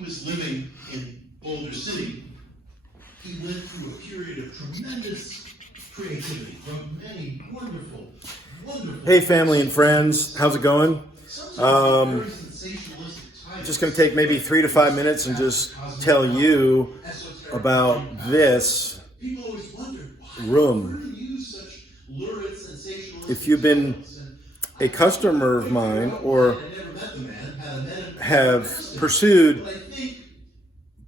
he was living in Boulder City, he went through a period of tremendous creativity from many wonderful. Hey family and friends, how's it going? Just going to take maybe 3 to 5 minutes and just tell you about this room. If you've been a customer of mine or have pursued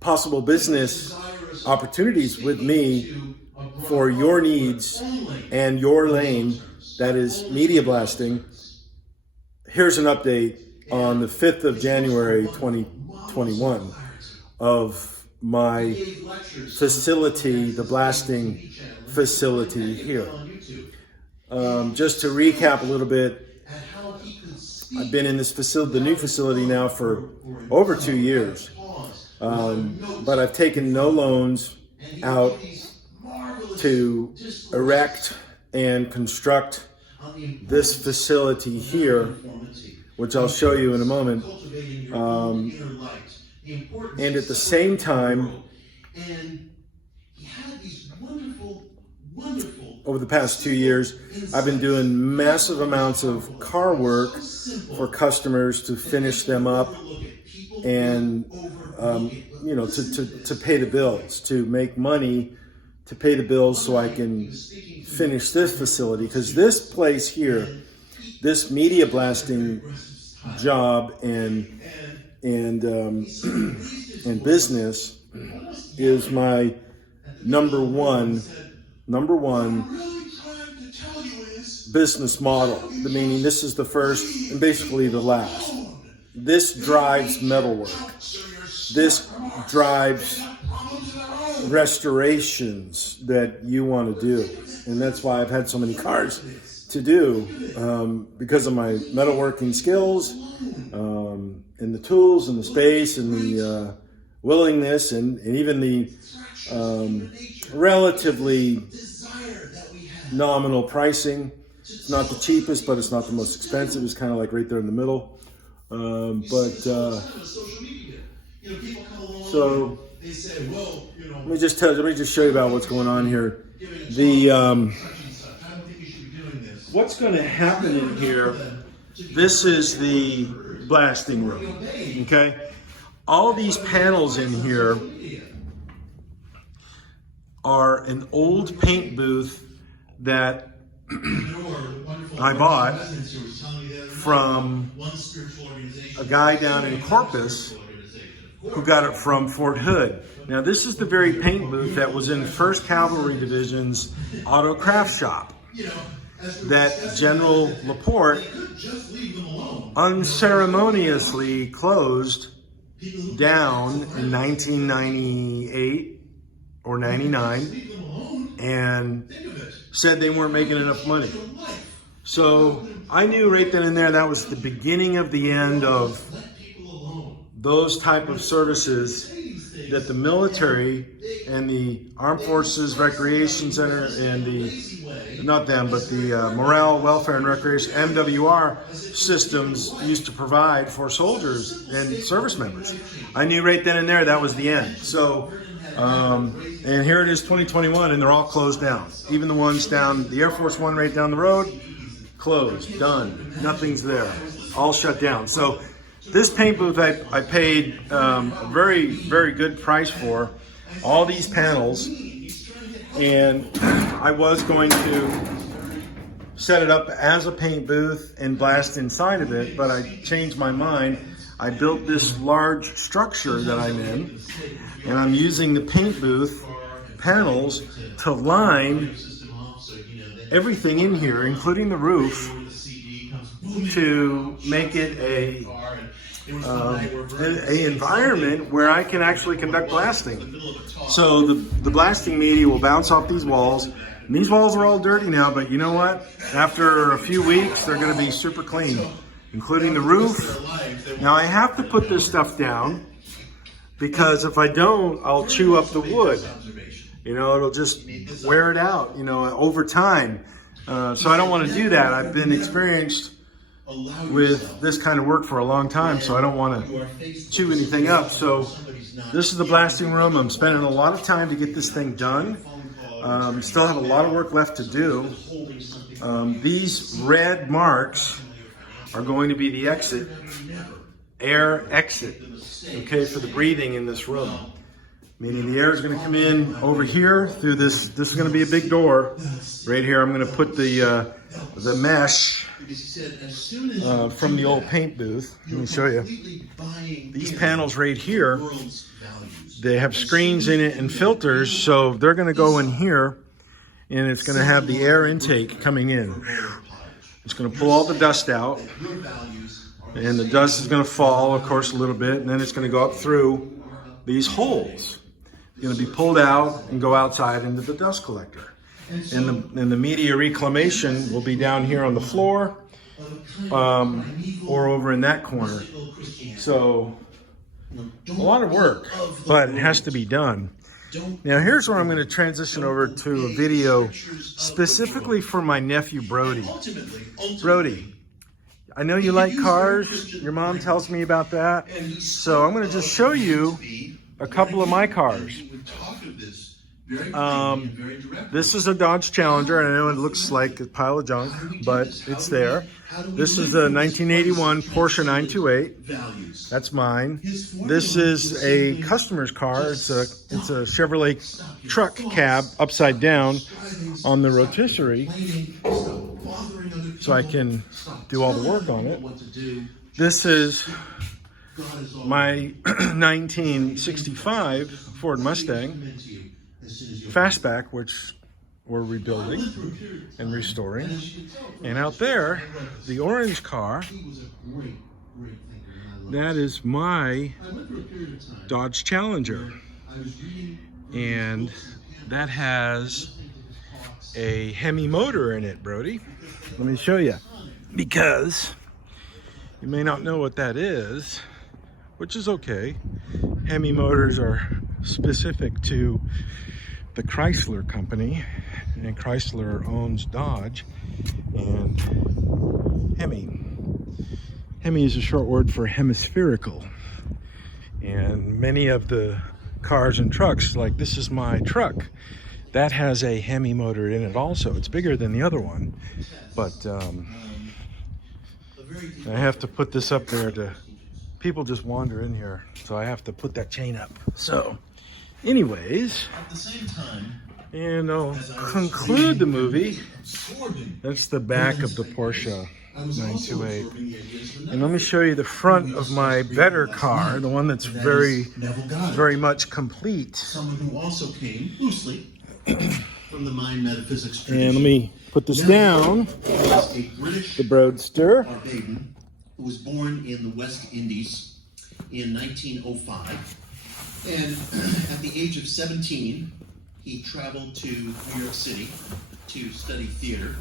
possible business opportunities with me for your needs and your lane, that is media blasting, here's an update on the 5th of January 2021 of my facility, the blasting facility here. Just to recap a little bit, I've been in this facility, the new facility now, for over 2 years. But I've taken no loans out to erect and construct this facility here, which I'll show you in a moment. And at the same time, over the past 2 years, I've been doing massive amounts of car work for customers to finish them up and to pay the bills, to make money, to pay the bills so I can finish this facility. Because this place here, this media blasting job and business is my number one business model. Meaning this is the first and basically the last. This drives metalwork. This drives restorations that you want to do. And that's why I've had so many cars to do, because of my metalworking skills, and the tools and the space and the willingness and even the relatively nominal pricing. It's not the cheapest, but it's not the most expensive. It's kind of like right there in the middle. So let me just show you about what's going on here. What's going to happen in here? This is the blasting room. Okay, all these panels in here are an old paint booth that I bought from a guy down in Corpus who got it from Fort Hood. Now this is the very paint booth that was in 1st Cavalry Division's auto craft shop that General Laporte unceremoniously closed down in 1998 or 99 and said they weren't making enough money. So I knew right then and there that was the beginning of the end of those type of services that the military and the Armed Forces Recreation Center and the Morale, Welfare and Recreation, MWR systems used to provide for soldiers and service members. I knew right then and there that was the end. So, and here it is 2021 and they're all closed down. Even the ones down, the Air Force One right down the road, closed, done, nothing's there, all shut down. So this paint booth I paid a very, very good price for, all these panels, and I was going to set it up as a paint booth and blast inside of it, but I changed my mind. I built this large structure that I'm in, and I'm using the paint booth panels to line everything in here, including the roof, to make it a environment where I can actually conduct blasting. So the blasting media will bounce off these walls. And these walls are all dirty now, but you know what? After a few weeks, they're going to be super clean, including the roof. Now I have to put this stuff down because if I don't, I'll chew up the wood. You know, it'll just wear it out, you know, over time. So I don't want to do that. I've been experienced with this kind of work for a long time, so I don't want to chew anything up. So this is the blasting room. I'm spending a lot of time to get this thing done. Still have a lot of work left to do. These red marks are going to be the exit, air exit, okay, for the breathing in this room. Meaning the air is going to come in over here through this. This is going to be a big door. Right here, I'm going to put the mesh from the old paint booth. Let me show you. These panels right here, they have screens in it and filters, so they're going to go in here, and it's going to have the air intake coming in. It's going to pull all the dust out, and the dust is going to fall, of course, a little bit, and then it's going to go up through these holes. It's going to be pulled out and go outside into the dust collector. And the media reclamation will be down here on the floor, or over in that corner. So a lot of work, but it has to be done. Now here's where I'm going to transition over to a video specifically for my nephew Brody. Brody, I know you like cars. Your mom tells me about that. So I'm going to just show you a couple of my cars. This is a Dodge Challenger, and I know it looks like a pile of junk, but it's there. This is the 1981 Porsche 928. That's mine. This is a customer's car. It's a Chevrolet truck cab upside down on the rotisserie, so I can do all the work on it. This is my 1965 Ford Mustang Fastback, which we're rebuilding and restoring. And out there, the orange car, that is my Dodge Challenger. And that has a Hemi motor in it, Brody. Let me show you. Because you may not know what that is, which is okay. Hemi motors are specific to the Chrysler company, and Chrysler owns Dodge and Hemi. Hemi is a short word for hemispherical, and many of the cars and trucks, like this is my truck, that has a Hemi motor in it also. It's bigger than the other one, but I have to put this up there to, people just wander in here, so I have to put that chain up. So anyways, at the same time, and I'll conclude the movie. That's the back of the Porsche 928. And let me show you the front of my better car, the one that's very, very much complete. Someone who also came loosely from the mind metaphysics tradition. And let me put this down. A British The Broadster. Barbadian who was born in the West Indies in 1905. And at the age of 17, he traveled to New York City to study theater.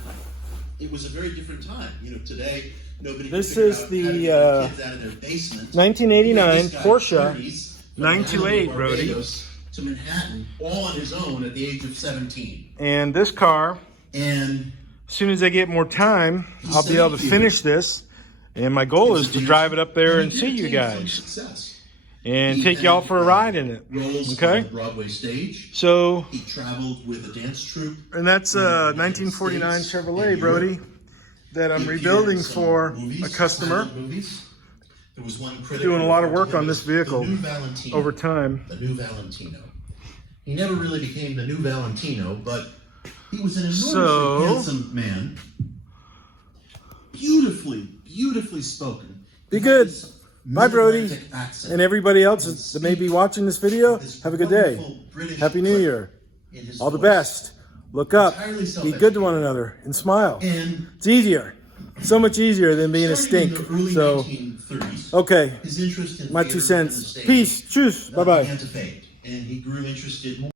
It was a very different time. You know, today, nobody can This figure is out the how to get kids out of their basement. 1989 This guy Porsche journeys from 928, Brody. Barbados to Manhattan, all on his own at the age of 17. And this car, And as soon as I get more time, I'll be able to finish this. And my goal is to drive it up there and see you guys and take y'all for a ride in it. Okay? On the Broadway stage. So, He traveled with a dance troupe. and that's a 1949 Chevrolet, Brody, that I'm rebuilding for a customer. There was one Doing a lot of work on this vehicle over time. The new Valentino. He never really became the new Valentino, but he was an enormously handsome man. Beautifully spoken. Be good. Bye, Brody. And everybody else that may be watching this video, have a good day. Happy New Year. All the best. Look up. Be good to one another and smile. It's easier. So much easier than being a stink. So, okay. My 2 cents. Peace. Tschüss. Bye-bye. And he grew interested more.